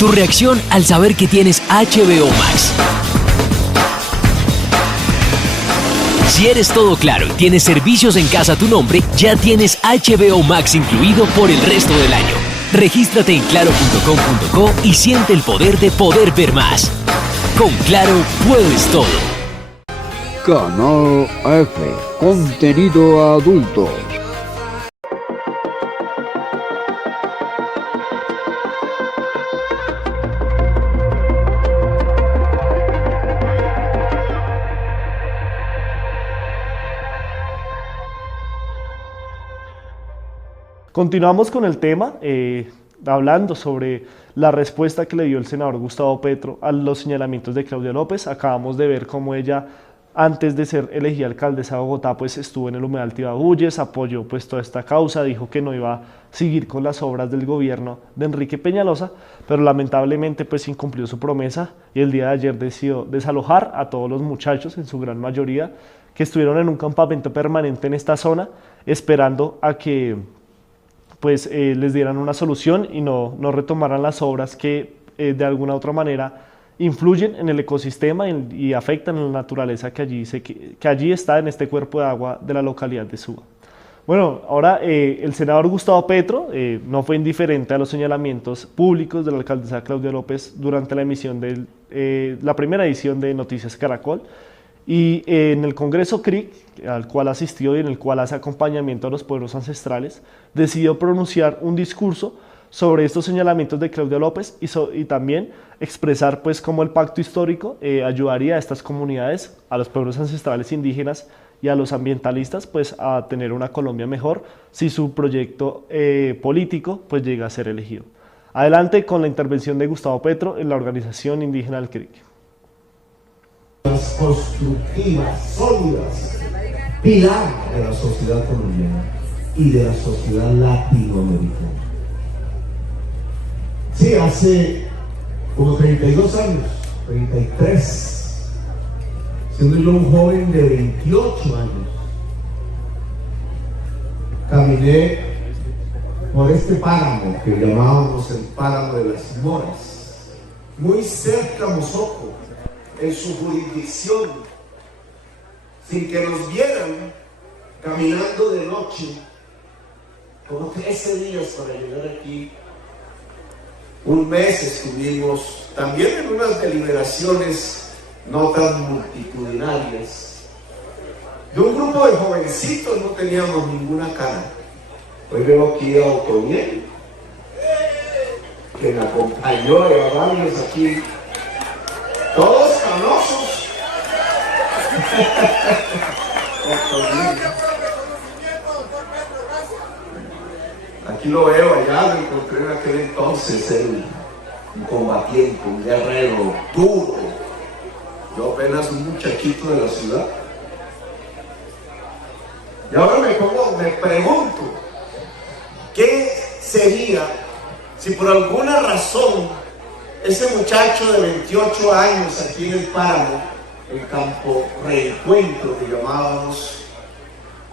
Tu reacción al saber que tienes HBO Max. Si eres todo claro y tienes servicios en casa a tu nombre, ya tienes HBO Max incluido por el resto del año. Regístrate en claro.com.co y siente el poder de poder ver más. Con Claro puedes todo. Canal F, contenido adulto. Continuamos con el tema, hablando sobre la respuesta que le dio el senador Gustavo Petro a los señalamientos de Claudia López. Acabamos de ver cómo ella, antes de ser elegida alcaldesa de Bogotá, pues estuvo en el humedal Tibaguyes, apoyó pues toda esta causa, dijo que no iba a seguir con las obras del gobierno de Enrique Peñalosa, pero lamentablemente pues incumplió su promesa y el día de ayer decidió desalojar a todos los muchachos, en su gran mayoría, que estuvieron en un campamento permanente en esta zona, esperando a que pues les dieran una solución y no retomaran las obras que de alguna u otra manera influyen en el ecosistema y afectan a la naturaleza que allí está en este cuerpo de agua de la localidad de Suba. Bueno, ahora el senador Gustavo Petro no fue indiferente a los señalamientos públicos de la alcaldesa Claudia López durante la emisión de la primera edición de Noticias Caracol. Y en el Congreso CRIC, al cual asistió y en el cual hace acompañamiento a los pueblos ancestrales, decidió pronunciar un discurso sobre estos señalamientos de Claudia López y también expresar pues cómo el pacto histórico ayudaría a estas comunidades, a los pueblos ancestrales indígenas y a los ambientalistas pues a tener una Colombia mejor si su proyecto político pues llega a ser elegido. Adelante con la intervención de Gustavo Petro en la organización indígena del CRIC. Constructivas, sólidas, pilar de la sociedad colombiana y de la sociedad latinoamericana. Sí, hace como 32 años, 33, siendo yo un joven de 28 años, caminé por este páramo que llamábamos el páramo de las Moras, muy cerca a Mosoco, en su jurisdicción, sin que nos vieran, caminando de noche, como 13 días para llegar aquí. Un mes estuvimos también en unas deliberaciones no tan multitudinarias. De un grupo de jovencitos no teníamos ninguna cara. Hoy veo aquí a Otoniel, que me acompañó, lleva varios aquí. Todos canosos. Aquí lo veo, allá lo encontré en aquel entonces, un combatiente, un guerrero duro. Yo apenas un muchachito de la ciudad. Y ahora me pregunto, ¿qué sería si por alguna razón ese muchacho de 28 años aquí en el páramo, el campo reencuentro que llamábamos,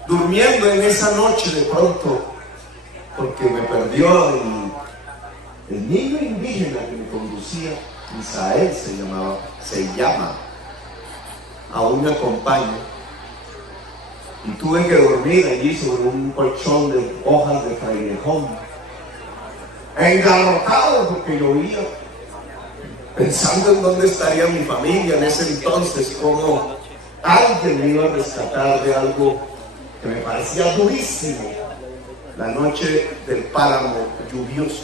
durmiendo en esa noche de pronto, porque me perdió el niño indígena que me conducía, Misael se llama, aún me acompaña, y tuve que dormir allí sobre un colchón de hojas de frailejón, engarrotado porque llovía, pensando en dónde estaría mi familia en ese entonces, cómo alguien me iba a rescatar de algo que me parecía durísimo, la noche del páramo lluvioso.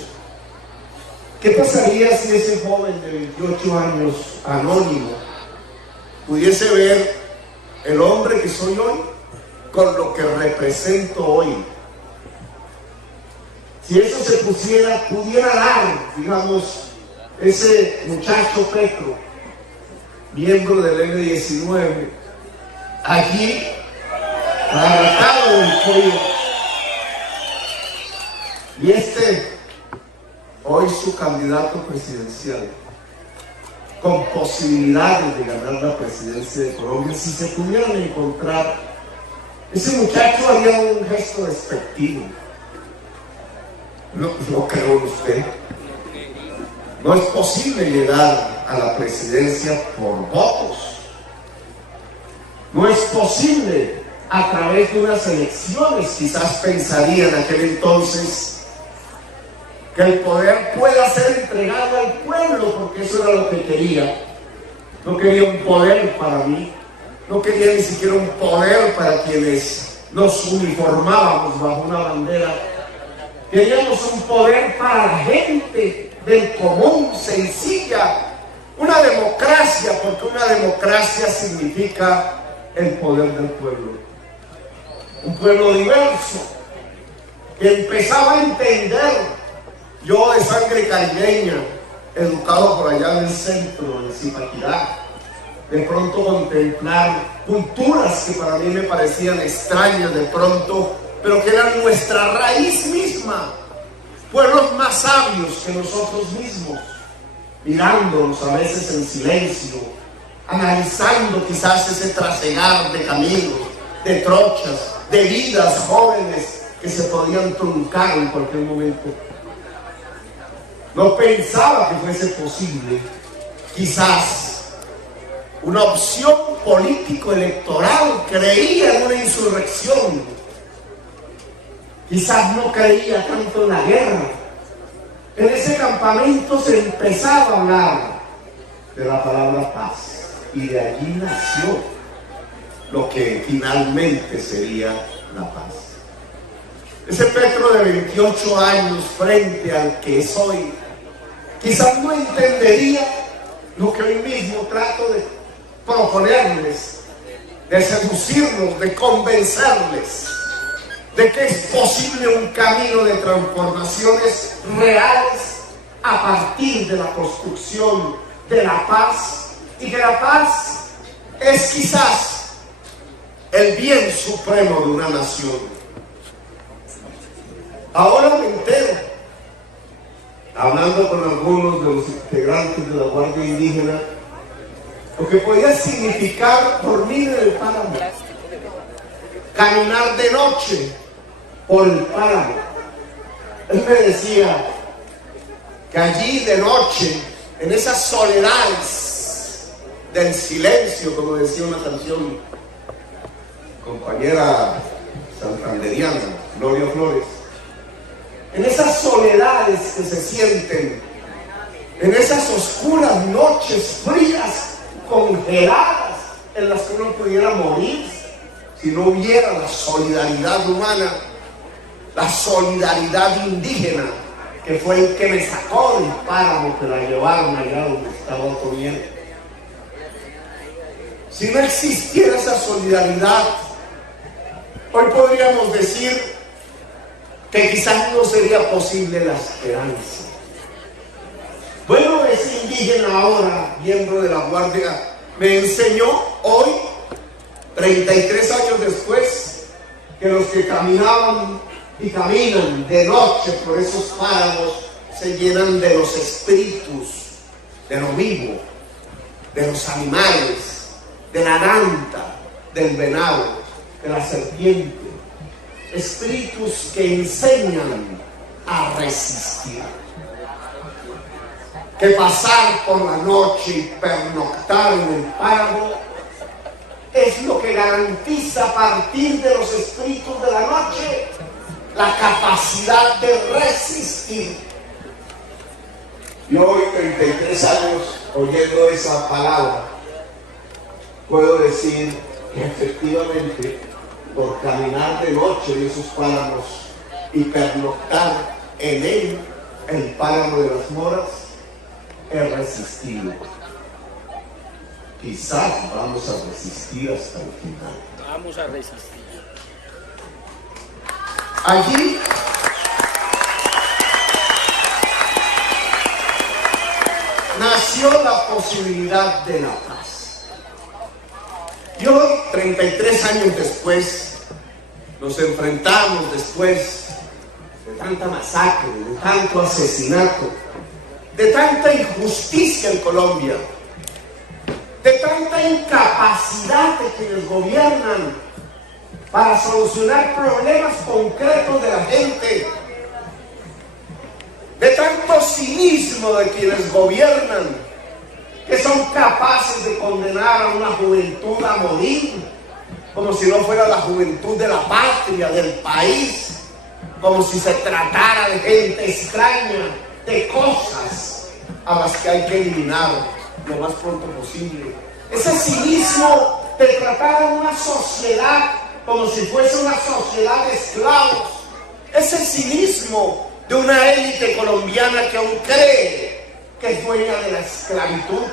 ¿Qué pasaría si ese joven de 28 años, anónimo, pudiese ver el hombre que soy hoy con lo que represento hoy? Si eso se pudiera dar, digamos, ese muchacho Petro, miembro del M19, allí, arrancado del cuello, y hoy su candidato presidencial, con posibilidades de ganar la presidencia de Colombia, si se pudieran encontrar, ese muchacho haría un gesto despectivo. No creo en usted. No es posible llegar a la presidencia por votos. No es posible a través de unas elecciones. Quizás pensaría en aquel entonces que el poder pueda ser entregado al pueblo, porque eso era lo que quería. No quería un poder para mí, no quería ni siquiera un poder para quienes nos uniformábamos bajo una bandera. Queríamos un poder para la gente del común, sencilla, una democracia, porque una democracia significa el poder del pueblo. Un pueblo diverso, que empezaba a entender, yo de sangre caribeña, educado por allá en el centro, en Zipaquirá, de pronto contemplar culturas que para mí me parecían extrañas de pronto, pero que eran nuestra raíz misma, pueblos más sabios que nosotros mismos, mirándonos a veces en silencio, analizando quizás ese trasegar de caminos, de trochas, de vidas jóvenes que se podían truncar en cualquier momento. No pensaba que fuese posible, quizás, una opción político-electoral. Creía en una insurrección. Quizás no creía tanto en la guerra. En ese campamento se empezaba a hablar de la palabra paz. Y de allí nació lo que finalmente sería la paz. Ese Petro de 28 años frente al que es hoy, quizás no entendería lo que hoy mismo trato de proponerles, de seducirlos, de convencerles de que es posible un camino de transformaciones reales a partir de la construcción de la paz, y que la paz es quizás el bien supremo de una nación. Ahora me entero, hablando con algunos de los integrantes de la Guardia Indígena, lo que podía significar dormir en el páramo, caminar de noche por el páramo. Él me decía que allí de noche, en esas soledades del silencio, como decía una canción, compañera santanderiana, Gloria Flores, en esas soledades que se sienten, en esas oscuras noches frías, congeladas, en las que uno pudiera morir si no hubiera la solidaridad humana, la solidaridad indígena, que fue el que me sacó del páramo, que la llevaron allá donde estaba comiendo. Si no existiera esa solidaridad, hoy podríamos decir que quizás no sería posible la esperanza. Bueno, ese indígena ahora, miembro de la Guardia, me enseñó hoy, 33 años después, que los que caminaban y caminan de noche por esos páramos se llenan de los espíritus, de lo vivo, de los animales, de la nanta, del venado, de la serpiente, espíritus que enseñan a resistir. Que pasar por la noche y pernoctar en el páramo es lo que garantiza a partir de los espíritus de la noche la capacidad de resistir. Y hoy, 33 años oyendo esa palabra, puedo decir que efectivamente por caminar de noche en esos páramos y pernoctar en él, el páramo de las Moras, he resistido. Quizás vamos a resistir hasta el final. Vamos a resistir. Allí nació la posibilidad de la paz. Y hoy, 33 años después, nos enfrentamos después de tanta masacre, de tanto asesinato, de tanta injusticia en Colombia, de tanta incapacidad de quienes gobiernan para solucionar problemas concretos de la gente, de tanto cinismo de quienes gobiernan, que son capaces de condenar a una juventud a morir, como si no fuera la juventud de la patria, del país, como si se tratara de gente extraña, de cosas a las que hay que eliminar lo más pronto posible. Ese cinismo de tratar a una sociedad como si fuese una sociedad de esclavos, ese cinismo de una élite colombiana que aún cree que es dueña de la esclavitud,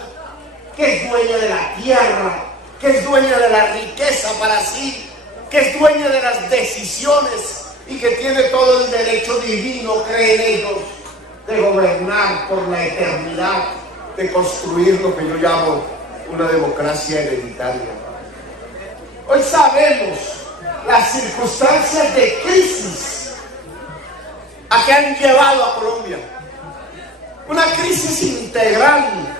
que es dueña de la tierra, que es dueña de la riqueza para sí, que es dueña de las decisiones y que tiene todo el derecho divino, creen ellos, de gobernar por la eternidad, de construir lo que yo llamo una democracia hereditaria. Hoy sabemos las circunstancias de crisis a que han llevado a Colombia. Una crisis integral,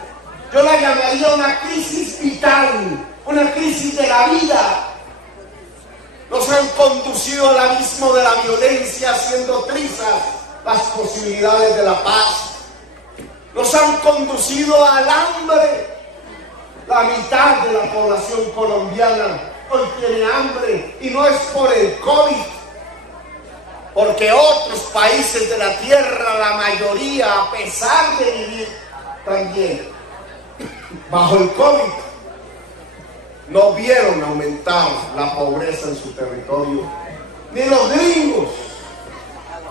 yo la llamaría una crisis vital, una crisis de la vida. Nos han conducido al abismo de la violencia, haciendo trizas las posibilidades de la paz. Nos han conducido al hambre. La mitad de la población colombiana hoy tiene hambre, y no es por el COVID, porque otros países de la tierra, la mayoría, a pesar de vivir también bajo el COVID, no vieron aumentar la pobreza en su territorio. Ni los gringos,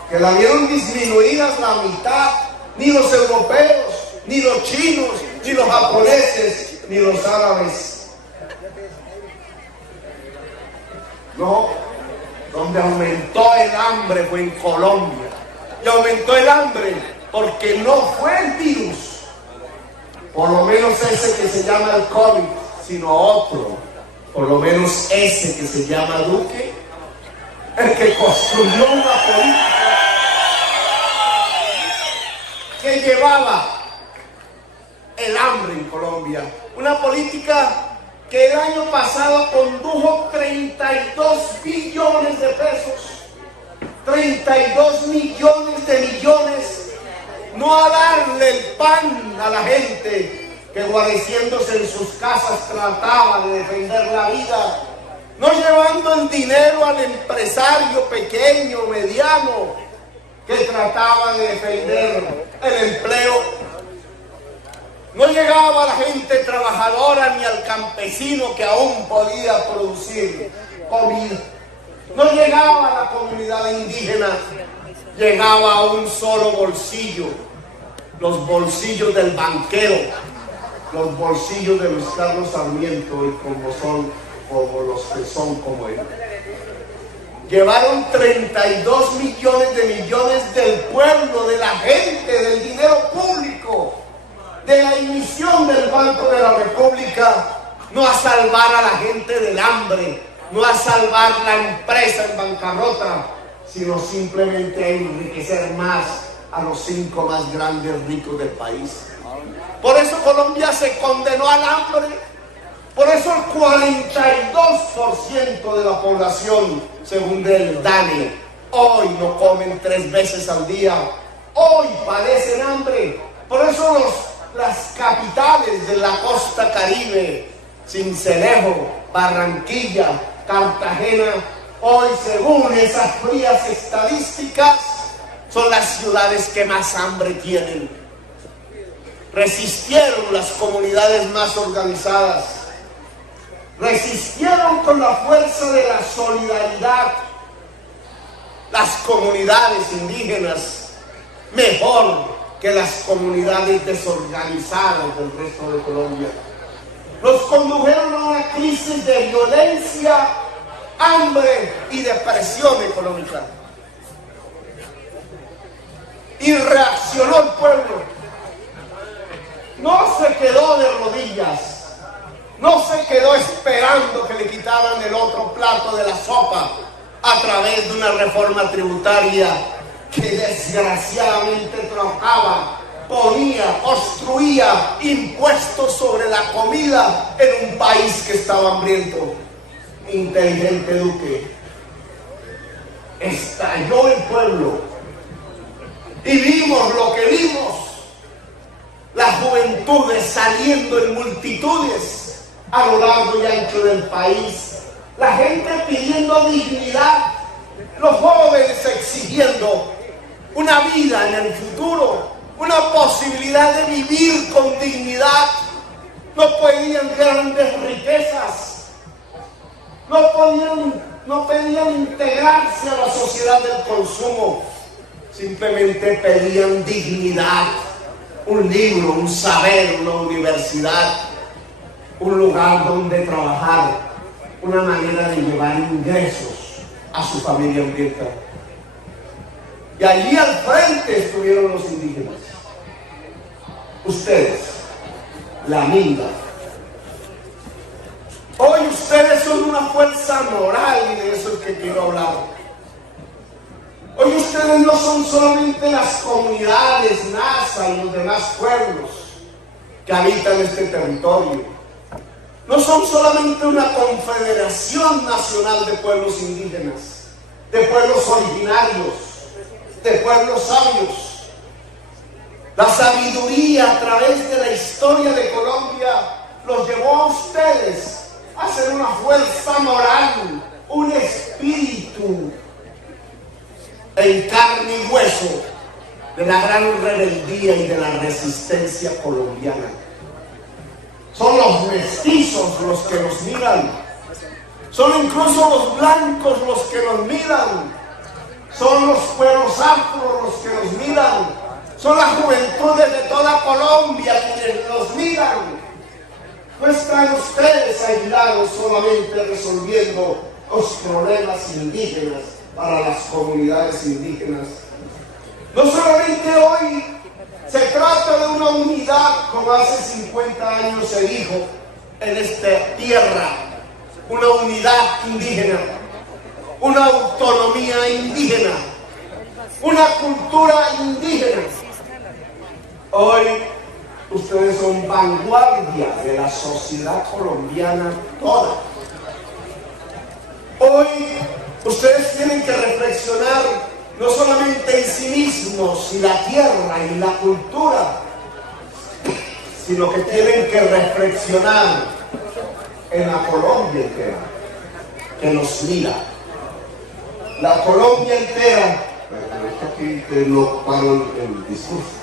que la vieron disminuidas la mitad, ni los europeos, ni los chinos, ni los japoneses, ni los árabes. No, donde aumentó el hambre fue en Colombia. Y aumentó el hambre porque no fue el virus, por lo menos ese que se llama el COVID, sino otro, por lo menos ese que se llama Duque, el que construyó una política que llevaba el hambre en Colombia, una política que el año pasado condujo 32 billones de pesos, 32 millones de millones, no a darle el pan a la gente que guareciéndose en sus casas trataba de defender la vida, no llevando el dinero al empresario pequeño, mediano, que trataba de defender el empleo. No llegaba a la gente trabajadora ni al campesino que aún podía producir comida. No llegaba a la comunidad indígena, llegaba a un solo bolsillo, los bolsillos del banquero, los bolsillos de Luis Carlos Sarmiento y como los que son como él. Llevaron 32 millones de millones del pueblo, de la gente, del dinero público, de la emisión del Banco de la República, no a salvar a la gente del hambre, no a salvar la empresa en bancarrota, sino simplemente a enriquecer más a los 5 más grandes ricos del país. Por eso Colombia se condenó al hambre, por eso el 42% de la población, según el DANE, hoy no comen 3 veces al día, hoy padecen hambre. Por eso las capitales de la costa caribe, Sincelejo, Barranquilla, Cartagena, hoy según esas frías estadísticas son las ciudades que más hambre tienen. Resistieron las comunidades más organizadas, resistieron con la fuerza de la solidaridad las comunidades indígenas mejor que las comunidades desorganizadas del resto de Colombia. Nos condujeron a una crisis de violencia, hambre y depresión económica. Y reaccionó el pueblo. No se quedó de rodillas, no se quedó esperando que le quitaran el otro plato de la sopa a través de una reforma tributaria que desgraciadamente trocaba, ponía, construía impuestos sobre la comida en un país que estaba hambriento. Inteligente Duque. Estalló el pueblo Y vimos lo que vimos, las juventudes saliendo en multitudes a lo largo y ancho del país, la gente pidiendo dignidad, los jóvenes exigiendo una vida en el futuro, una posibilidad de vivir con dignidad. No pedían grandes riquezas, no pedían integrarse a la sociedad del consumo, simplemente pedían dignidad, un libro, un saber, una universidad, un lugar donde trabajar, una manera de llevar ingresos a su familia ambiental. Y allí al frente estuvieron los indígenas. Ustedes, la minga. Hoy ustedes son una fuerza moral y de eso es que quiero hablar. Hoy ustedes no son solamente las comunidades NASA y los demás pueblos que habitan este territorio. No son solamente una confederación nacional de pueblos indígenas, de pueblos originarios, de pueblos sabios. La sabiduría a través de la historia de Colombia los llevó a ustedes a ser una fuerza moral, un espíritu en carne y hueso de la gran rebeldía y de la resistencia colombiana. Son los mestizos los que nos miran, son incluso los blancos los que nos miran, son los pueblos afro los que nos miran, son las juventudes de toda Colombia quienes nos miran. No están ustedes aislados solamente resolviendo los problemas indígenas para las comunidades indígenas. No solamente hoy se trata de una unidad, como hace 50 años se dijo en esta tierra, una unidad indígena, una autonomía indígena, una cultura indígena. Hoy ustedes son vanguardia de la sociedad colombiana toda. Hoy ustedes tienen que reflexionar no solamente en sí mismos y la tierra y la cultura, sino que tienen que reflexionar en la Colombia entera, que nos mira. La Colombia entera, pero esto aquí que no paro el discurso.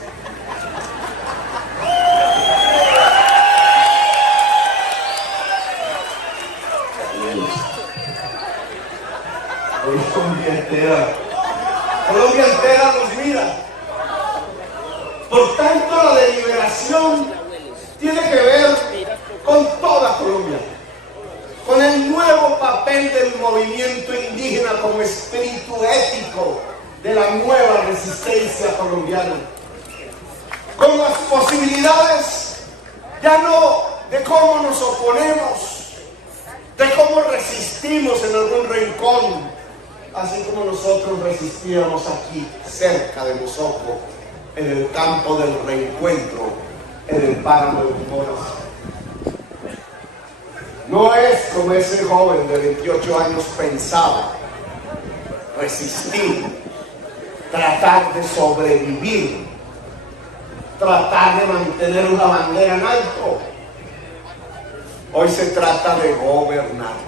Colombia entera nos mira. Por tanto, la deliberación tiene que ver con toda Colombia, con el nuevo papel del movimiento indígena como espíritu ético de la nueva resistencia colombiana, con las posibilidades ya no de cómo nos oponemos, de cómo resistimos en algún rincón, así como nosotros resistíamos aquí cerca de Mosoco, en el campo del reencuentro, en el páramo de Moras. No es como ese joven de 28 años pensaba, resistir, tratar de sobrevivir, tratar de mantener una bandera en alto. Hoy se trata de gobernar.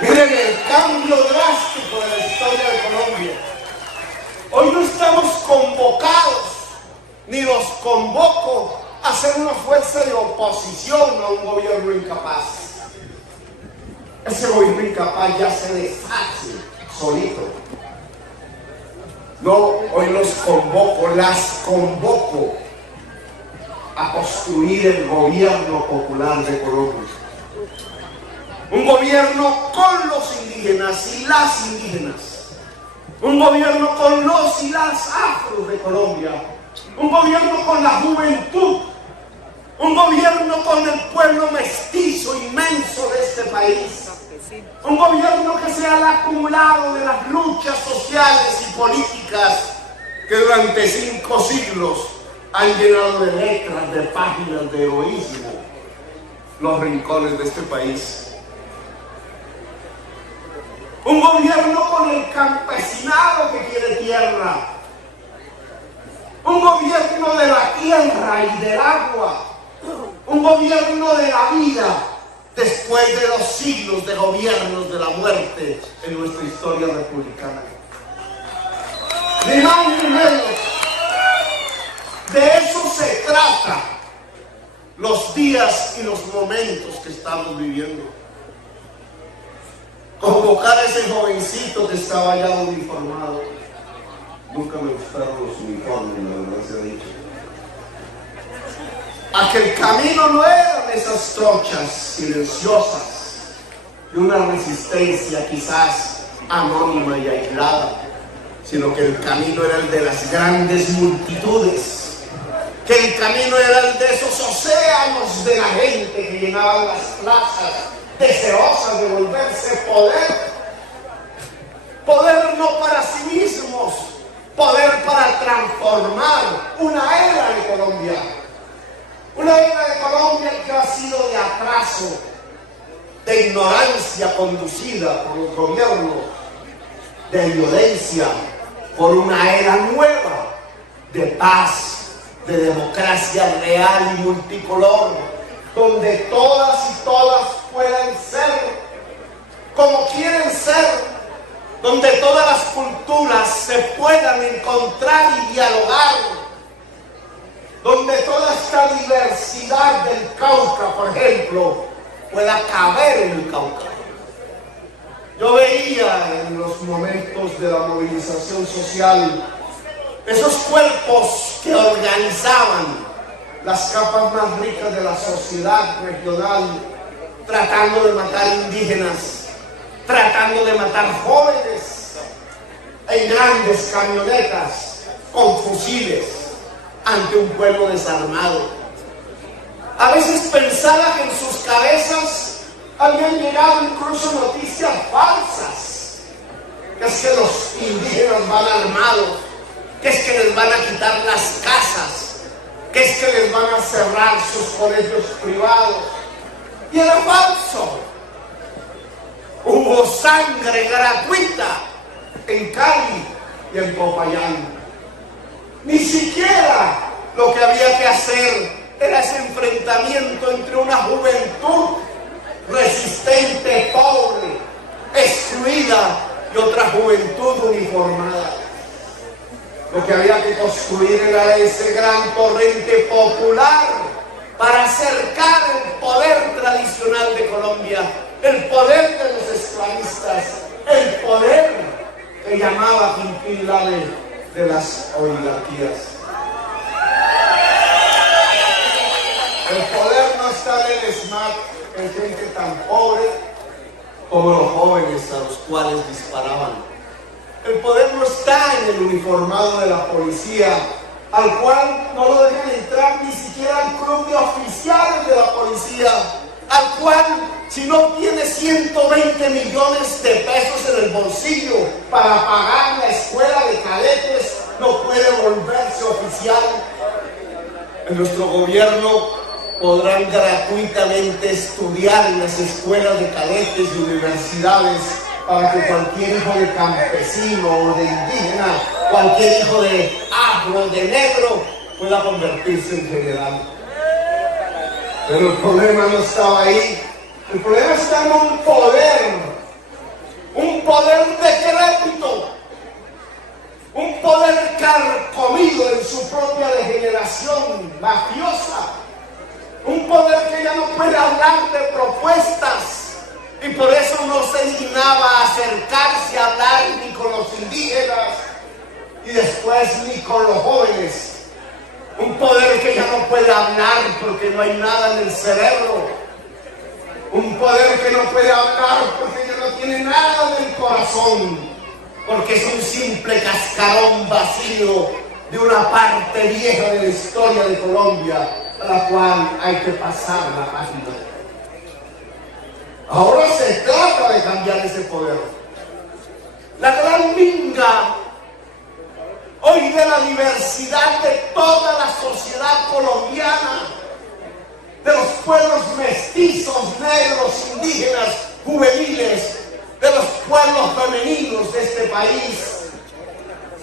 Miren el cambio drástico de la historia de Colombia. Hoy no estamos convocados, ni los convoco a ser una fuerza de oposición a un gobierno incapaz. Ese gobierno incapaz ya se deshace solito. No, hoy los convoco, las convoco a construir el gobierno popular de Colombia. Un gobierno con los indígenas y las indígenas. Un gobierno con los y las afros de Colombia. Un gobierno con la juventud. Un gobierno con el pueblo mestizo inmenso de este país. Un gobierno que sea el acumulado de las luchas sociales y políticas que durante 5 siglos han llenado de letras, de páginas de heroísmo los rincones de este país. Un gobierno con el campesinado que quiere tierra. Un gobierno de la tierra y del agua. Un gobierno de la vida después de los siglos de gobiernos de la muerte en nuestra historia republicana. Ni más ni menos. De eso se trata los días y los momentos que estamos viviendo. Convocar a ese jovencito que estaba ya uniformado. Nunca me gustaron los uniformes, la verdad se ha dicho. A que el camino no eran esas trochas silenciosas de una resistencia quizás anónima y aislada, sino que el camino era el de las grandes multitudes, que el camino era el de esos océanos de la gente que llenaban las plazas, deseosas de volverse poder. Poder no para sí mismos, poder para transformar una era de Colombia. Una era de Colombia que ha sido de atraso, de ignorancia conducida por los gobiernos, de violencia, por una era nueva, de paz, de democracia real y multicolor, donde todas y todas puedan ser como quieren ser, donde todas las culturas se puedan encontrar y dialogar, donde toda esta diversidad del Cauca, por ejemplo, pueda caber en el Cauca. Yo veía en los momentos de la movilización social esos cuerpos que organizaban las capas más ricas de la sociedad regional, tratando de matar indígenas, tratando de matar jóvenes en grandes camionetas con fusiles ante un pueblo desarmado. A veces pensaba que en sus cabezas habían llegado incluso noticias falsas, que es que los indígenas van armados, que es que les van a quitar las casas, que es que les van a cerrar sus colegios privados. Y era falso. Hubo sangre gratuita en Cali y en Popayán. Ni siquiera lo que había que hacer era ese enfrentamiento entre una juventud resistente, pobre, excluida, y otra juventud uniformada. Lo que había que construir era ese gran torrente popular para acercar el poder tradicional de Colombia, el poder de los esclavistas, el poder que llamaba Quintín Lame de las oligarquías. El poder no está en el SMAT, en gente tan pobre como los jóvenes a los cuales disparaban. El poder no está en el uniformado de la policía, al cual no lo dejan entrar ni siquiera al club de oficiales de la policía, al cual, si no tiene 120 millones de pesos en el bolsillo para pagar la escuela de cadetes, no puede volverse oficial. En nuestro gobierno podrán gratuitamente estudiar en las escuelas de cadetes y universidades para que cualquier hijo de campesino o de indígena, cualquier hijo de afro, de negro, pueda convertirse en general. Pero el problema no estaba ahí. El problema está en un poder decrépito, un poder carcomido en su propia degeneración mafiosa, un poder que ya no puede hablar de propuestas, y por eso no se dignaba a acercarse a hablar ni con los indígenas y después ni con los jóvenes. Un poder que ya no puede hablar porque no hay nada en el cerebro. Un poder que no puede hablar porque ya no tiene nada en el corazón, porque es un simple cascarón vacío de una parte vieja de la historia de Colombia, a la cual hay que pasar la página. Ahora se trata de cambiar ese poder. La gran minga hoy de la diversidad de toda la sociedad colombiana, de los pueblos mestizos, negros, indígenas, juveniles, de los pueblos femeninos de este país,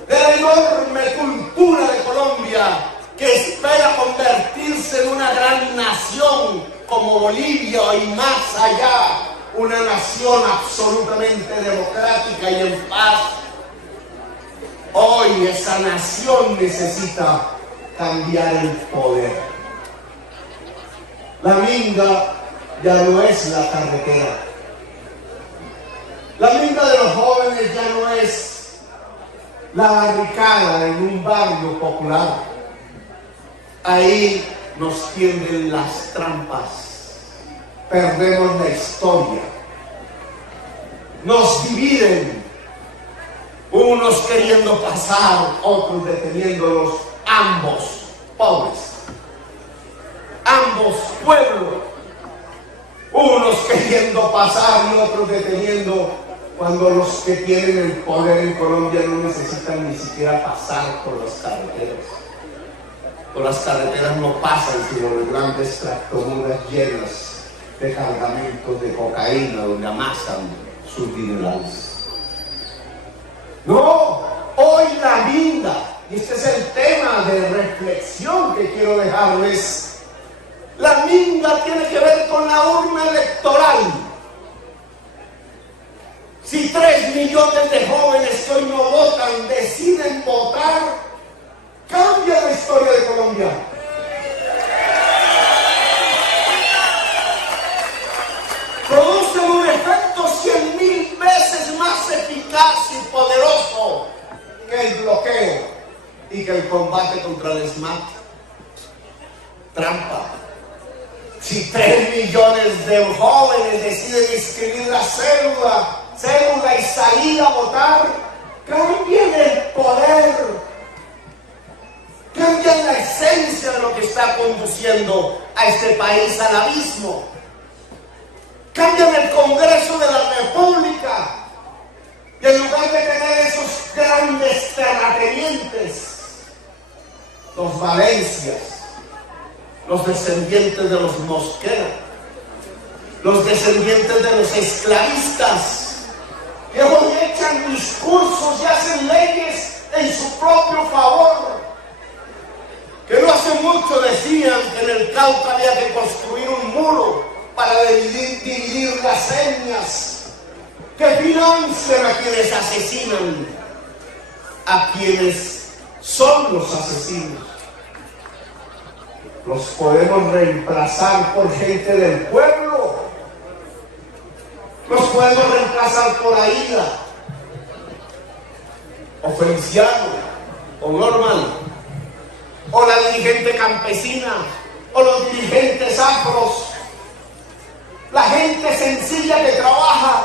de la enorme cultura de Colombia, que espera convertirse en una gran nación como Bolivia y más allá, una nación absolutamente democrática y en paz. Hoy esa nación necesita cambiar el poder. La Minga ya no es la carretera. La Minga de los jóvenes ya no es la barricada en un barrio popular. Ahí nos tienden las trampas. Perdemos la historia. Nos dividen. Unos queriendo pasar, otros deteniéndolos, ambos pobres. Ambos pueblos. Unos queriendo pasar y otros deteniendo, cuando los que tienen el poder en Colombia no necesitan ni siquiera pasar por las carreteras. Por las carreteras no pasan sino los grandes tractomulas llenas de cargamentos de cocaína donde amasan sus dinerales. No, hoy la Minga, y este es el tema de reflexión que quiero dejarles, la Minga tiene que ver con la urna electoral. Si 3 millones de jóvenes que hoy no votan deciden votar, cambia la historia de Colombia. Produce un efecto 100.000 veces más eficaz y poderoso que el bloqueo y que el combate contra el SMAT. Trampa. Si 3 millones de jóvenes deciden inscribir la cédula y salir a votar, cambien el poder, cambian la esencia de lo que está conduciendo a este país al abismo. Cambian el Congreso de la República y en lugar de tener esos grandes terratenientes, los Valencias, los descendientes de los Mosquera, los descendientes de los esclavistas, que hoy echan discursos y hacen leyes en su propio favor, que no hace mucho decían que en el Cauca había que construir un muro para dividir las etnias, que financian a quienes asesinan, a quienes son los asesinos. Los podemos reemplazar por gente del pueblo, los podemos reemplazar por Aida, o Feliciano, o Norman, o la dirigente campesina, o los dirigentes afros, la gente sencilla que trabaja.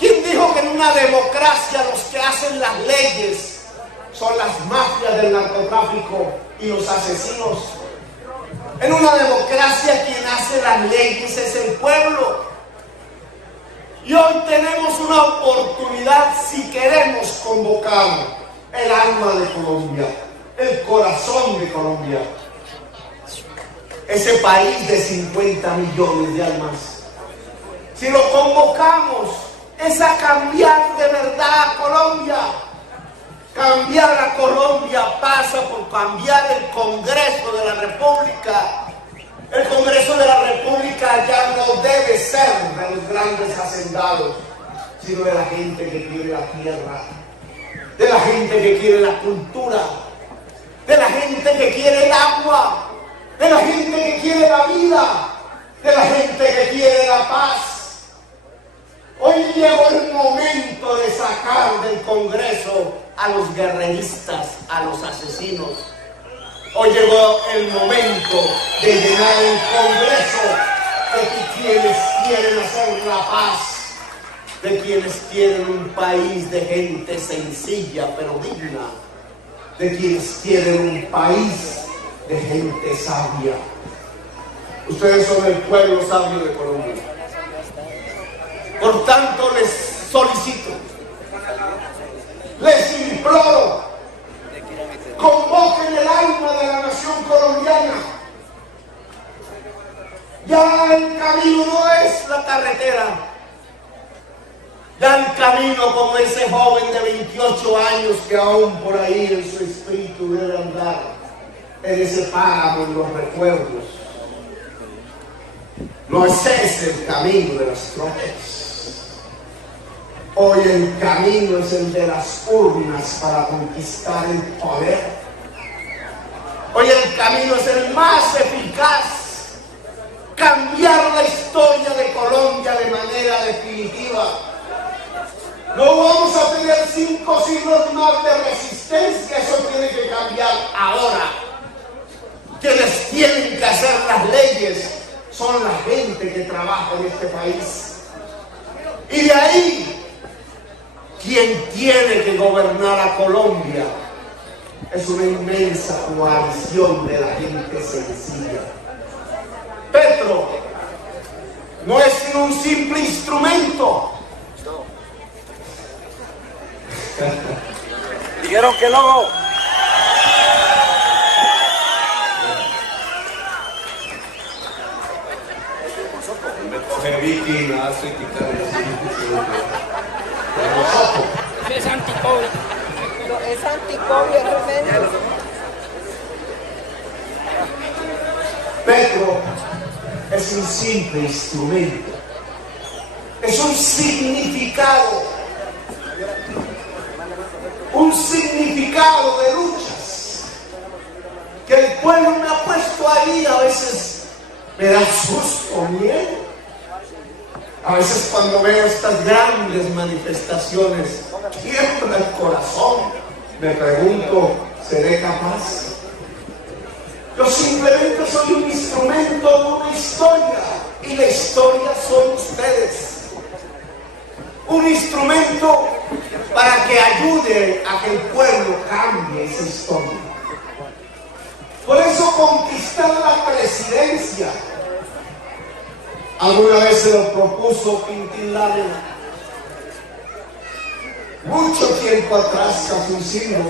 ¿Quién dijo que en una democracia los que hacen las leyes son las mafias del narcotráfico y los asesinos? En una democracia quien hace las leyes es el pueblo. Y hoy tenemos una oportunidad si queremos convocar el alma de Colombia, el corazón de Colombia. Ese país de 50 millones de almas. Si lo convocamos, es a cambiar de verdad a Colombia. Cambiar a Colombia pasa por cambiar el Congreso de la República. El Congreso de la República ya no debe ser de los grandes hacendados, sino de la gente que quiere la tierra, de la gente que quiere la cultura, de la gente que quiere el agua, de la gente que quiere la vida, de la gente que quiere la paz. Hoy llegó el momento de sacar del Congreso a los guerreristas, a los asesinos. Hoy llegó el momento de llenar el Congreso de quienes quieren hacer la paz, de quienes quieren un país de gente sencilla pero digna, de quienes quieren un país de gente sabia. Ustedes son el pueblo sabio de Colombia. Por tanto, les solicito, les imploro, convoquen el alma de la nación colombiana. Ya el camino no es la carretera, Dan camino como ese joven de 28 años que aún por ahí en su espíritu debe andar en ese páramo en los recuerdos. No es ese el camino de las tropas. Hoy el camino es el de las urnas para conquistar el poder. Hoy el camino es el más eficaz. Cambiar la historia de Colombia de manera definitiva. No vamos a tener 5 siglos más de resistencia, eso tiene que cambiar ahora. Quienes tienen que hacer las leyes son la gente que trabaja en este país. Y de ahí, quien tiene que gobernar a Colombia es una inmensa coalición de la gente sencilla. Petro no es sino un simple instrumento. Dijeron que no. Es anti-COVID. Es anti-COVID, es remedio. Petro es un simple instrumento. Es un significado de luchas que el pueblo me ha puesto ahí. A veces me da susto, miedo. A veces cuando veo estas grandes manifestaciones tiembla el corazón. Me pregunto, ¿seré capaz? Yo simplemente soy un instrumento de una historia, y la historia son ustedes. Un instrumento para que ayude a que el pueblo cambie esa historia. Por eso conquistar la presidencia. Alguna vez se lo propuso Quintín Lavera. Mucho tiempo atrás, casi un siglo,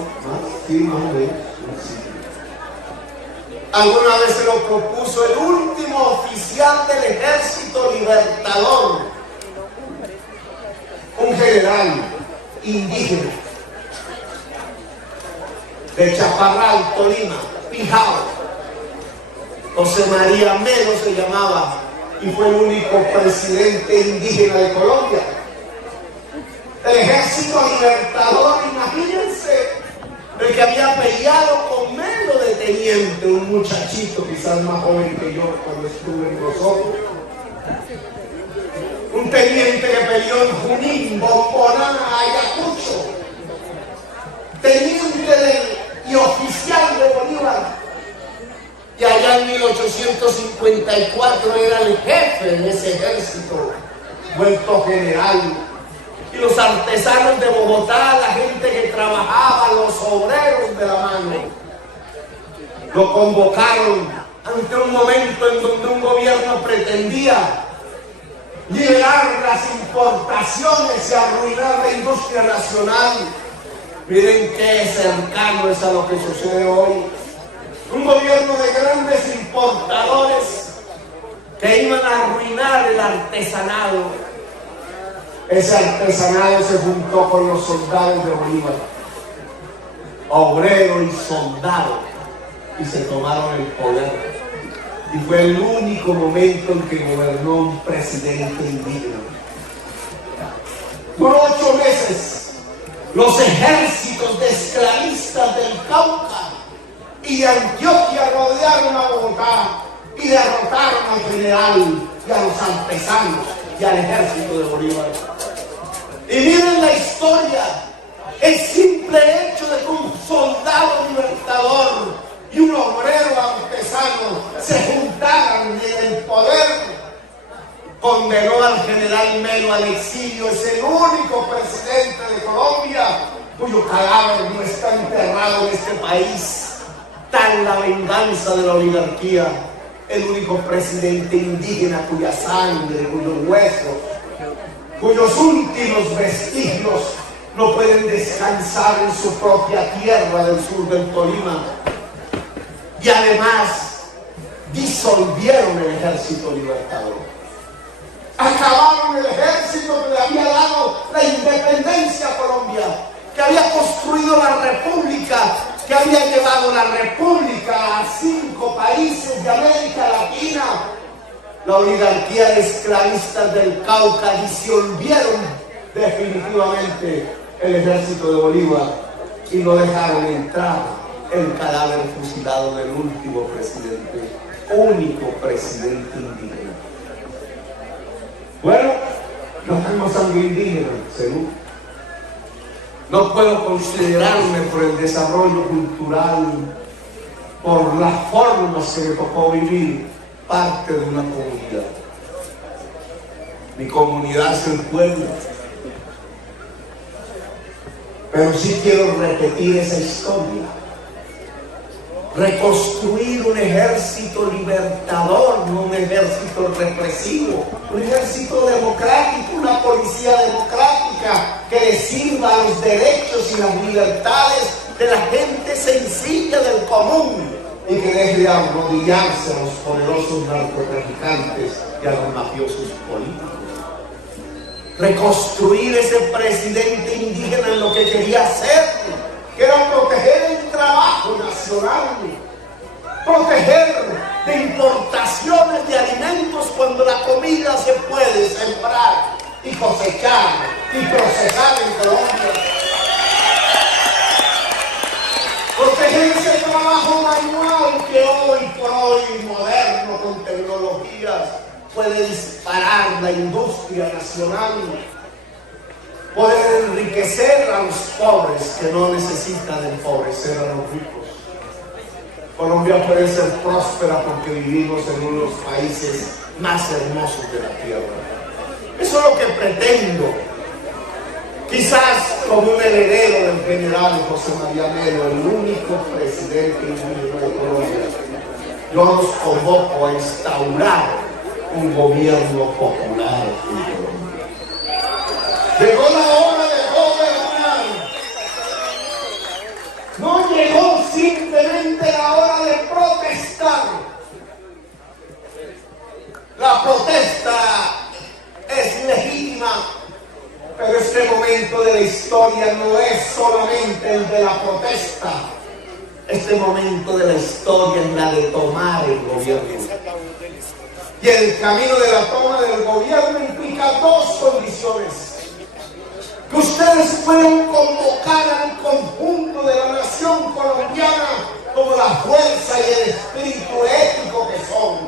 alguna vez se lo propuso el último oficial del Ejército Libertador, un general indígena de Chaparral, Tolima, Pijao. José María Melo se llamaba y fue el único presidente indígena de Colombia. El Ejército Libertador, imagínense, el que había peleado con Melo de teniente, un muchachito quizás más joven que yo cuando estuve en nosotros. Un teniente que peleó en Junín, Bomboná, Ayacucho. Teniente y oficial de Bolívar. Y allá en 1854 era el jefe de ese ejército, vuelto general. Y los artesanos de Bogotá, la gente que trabajaba, los obreros de la mano, lo convocaron ante un momento en donde un gobierno pretendía liberar las importaciones y arruinar la industria nacional. Miren qué cercano es a lo que sucede hoy. Un gobierno de grandes importadores que iban a arruinar el artesanado. Ese artesanado se juntó con los soldados de Bolívar, obrero y soldado, y se tomaron el poder. Y fue el único momento en que gobernó un presidente indígena. Por 8 meses, los ejércitos de esclavistas del Cauca y de Antioquia rodearon a Bogotá y derrotaron al general y a los artesanos y al ejército de Bolívar. Y miren la historia, el simple hecho de que un soldado libertador y un obrero artesano se juntaran en el poder, condenó al general Melo al exilio. Es el único presidente de Colombia cuyo cadáver no está enterrado en este país. Tal la venganza de la oligarquía. El único presidente indígena cuya sangre, cuyos huesos, cuyos últimos vestigios no pueden descansar en su propia tierra del sur del Tolima. Y además disolvieron el Ejército Libertador. ¿A acabaron el ejército que le había dado la independencia a Colombia, que había construido la república, que había llevado la república a 5 países de América Latina. La oligarquía de esclavistas del Cauca disolvieron definitivamente el ejército de Bolívar y no dejaron entrar el cadáver fusilado del último presidente, único presidente indígena. Bueno, no tengo sangre indígena, seguro. No puedo considerarme por el desarrollo cultural, por las formas que me tocó vivir, parte de una comunidad. Mi comunidad es el pueblo. Pero sí quiero repetir esa historia. Reconstruir un ejército libertador, no un ejército represivo, un ejército democrático, una policía democrática que le sirva a los derechos y las libertades de la gente sencilla del común y que deje de arrodillarse a los poderosos narcotraficantes y a los mafiosos políticos. Reconstruir ese presidente indígena en lo que quería hacer, que era proteger el trabajo nacional, proteger de importaciones de alimentos cuando la comida se puede sembrar y cosechar y procesar en Colombia. Proteger ese trabajo manual que hoy por hoy, moderno, con tecnologías, puede disparar la industria nacional, poder enriquecer a los pobres que no necesitan empobrecer a los ricos. Colombia puede ser próspera porque vivimos en uno de los países más hermosos de la tierra. Eso es lo que pretendo. Quizás como un heredero del general José María Melo, el único presidente indígena de Colombia, yo los convoco a instaurar un gobierno popular en Colombia. Llegó la hora de gobernar. No llegó simplemente la hora de protestar. La protesta es legítima, pero este momento de la historia no es solamente el de la protesta. Este momento de la historia es la de tomar el gobierno. Y el camino de la toma del gobierno implica 2 condiciones. Que ustedes puedan convocar al conjunto de la nación colombiana como la fuerza y el espíritu ético que son.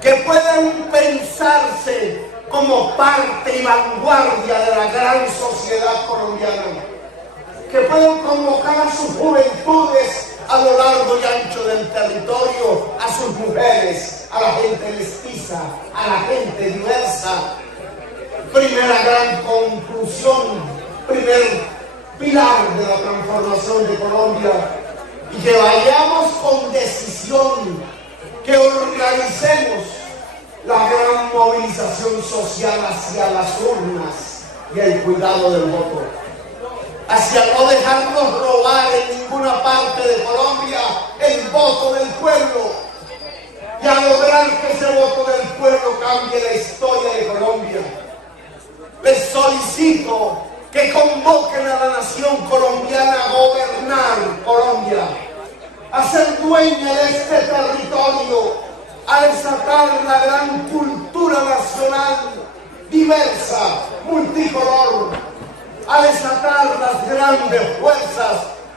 Que puedan pensarse como parte y vanguardia de la gran sociedad colombiana. Que puedan convocar a sus juventudes a lo largo y ancho del territorio, a sus mujeres, a la gente mestiza, a la gente diversa. Primera gran conclusión, primer pilar de la transformación de Colombia, y que vayamos con decisión, que organicemos la gran movilización social hacia las urnas y el cuidado del voto, hacia no dejarnos robar en ninguna parte de Colombia el voto del pueblo y a lograr que ese voto del pueblo cambie la historia de Colombia. Les solicito que convoquen a la nación colombiana a gobernar Colombia, a ser dueña de este territorio, a desatar la gran cultura nacional diversa, multicolor, a desatar las grandes fuerzas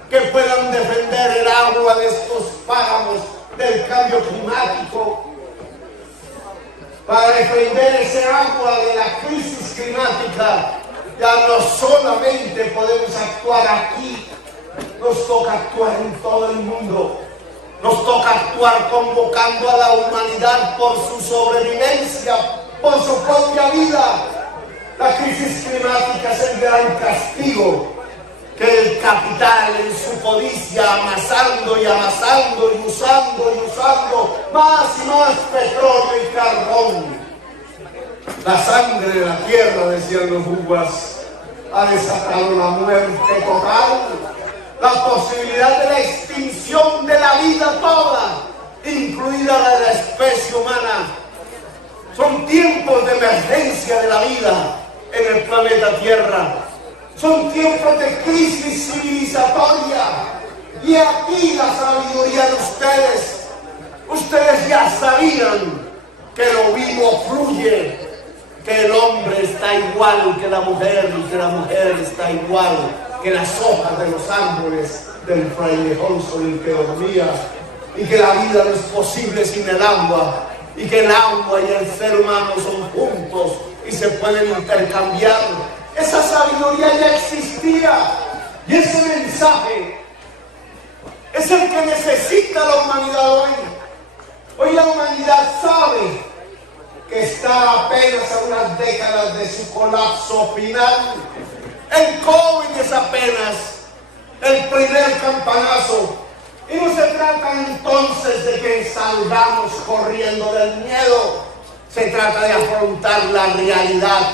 que puedan defender el agua de estos páramos del cambio climático, para defender ese agua de la crisis climática. Ya no solamente podemos actuar aquí, nos toca actuar en todo el mundo. Nos toca actuar convocando a la humanidad por su sobrevivencia, por su propia vida. La crisis climática es el gran castigo que el capital en su codicia, amasando y amasando y usando más y más petróleo y carbón. La sangre de la tierra, decían los Huguas, ha desatado la muerte total, la posibilidad de la extinción de la vida toda, incluida la de la especie humana. Son tiempos de emergencia de la vida en el planeta Tierra. Son tiempos de crisis civilizatoria. Y aquí la sabiduría de ustedes. Ustedes ya sabían que lo vivo fluye, que el hombre está igual que la mujer y que la mujer está igual que las hojas de los árboles del fraile Johnson en que dormía, y que la vida no es posible sin el agua, y que el agua y el ser humano son juntos y se pueden intercambiar. Esa sabiduría ya existía, y ese mensaje es el que necesita la humanidad hoy. Hoy la humanidad sabe que está apenas a unas décadas de su colapso final. El COVID es apenas el primer campanazo. Y no se trata entonces de que salgamos corriendo del miedo. Se trata de afrontar la realidad.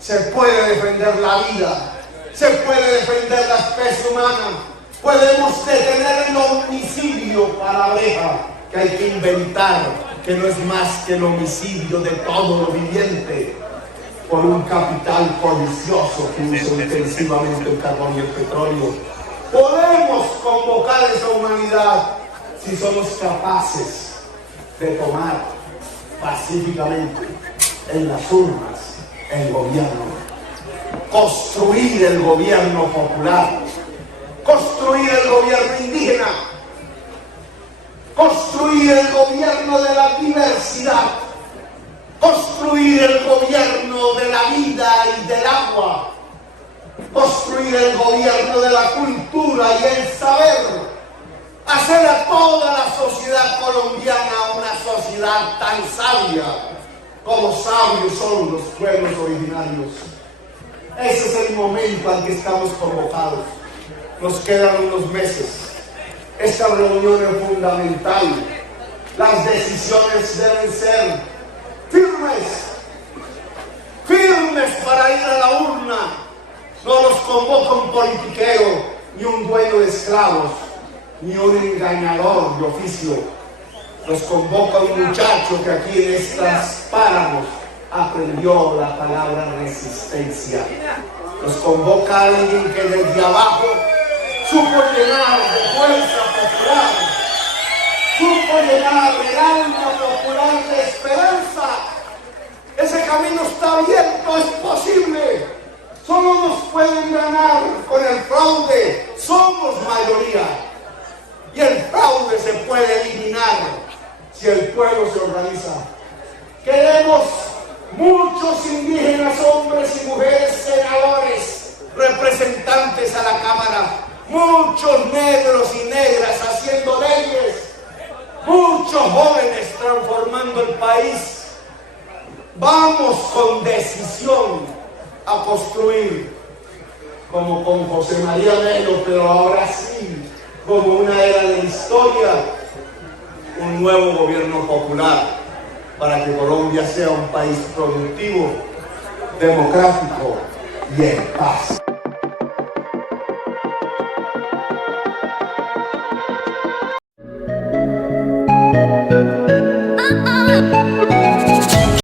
Se puede defender la vida. Se puede defender la especie humana. Podemos detener el homicidio palabreja que hay que inventar, que no es más que el homicidio de todo lo viviente por un capital codicioso que usa intensivamente el carbón y el petróleo. Podemos convocar a esa humanidad si somos capaces de tomar pacíficamente en las urnas el gobierno, construir el gobierno popular, construir el gobierno indígena, construir el gobierno de la diversidad, construir el gobierno de la vida y del agua, construir el gobierno de la cultura y el saber, hacer a toda la sociedad colombiana una sociedad tan sabia como sabios son los pueblos originarios. Ese es el momento al que estamos convocados. Nos quedan unos meses. Esta reunión es fundamental. Las decisiones deben ser firmes para ir a la urna. No los convoca un politiquero, ni un dueño de esclavos, ni un engañador de oficio. Los convoca un muchacho que aquí en estos páramos aprendió la palabra resistencia. Los convoca alguien que desde abajo supo llenar de fuerza popular, supo llenar el alma popular de esperanza. Ese camino está abierto, es posible. Solo nos pueden ganar con el fraude. Somos mayoría. Y el fraude se puede eliminar si el pueblo se organiza. Queremos muchos indígenas, hombres y mujeres, senadores, representantes a la Cámara. Muchos negros y negras haciendo leyes. Muchos jóvenes transformando el país. Vamos con decisión a construir, como con José María Melo, pero ahora sí, como una era de historia, un nuevo gobierno popular para que Colombia sea un país productivo, democrático y en paz.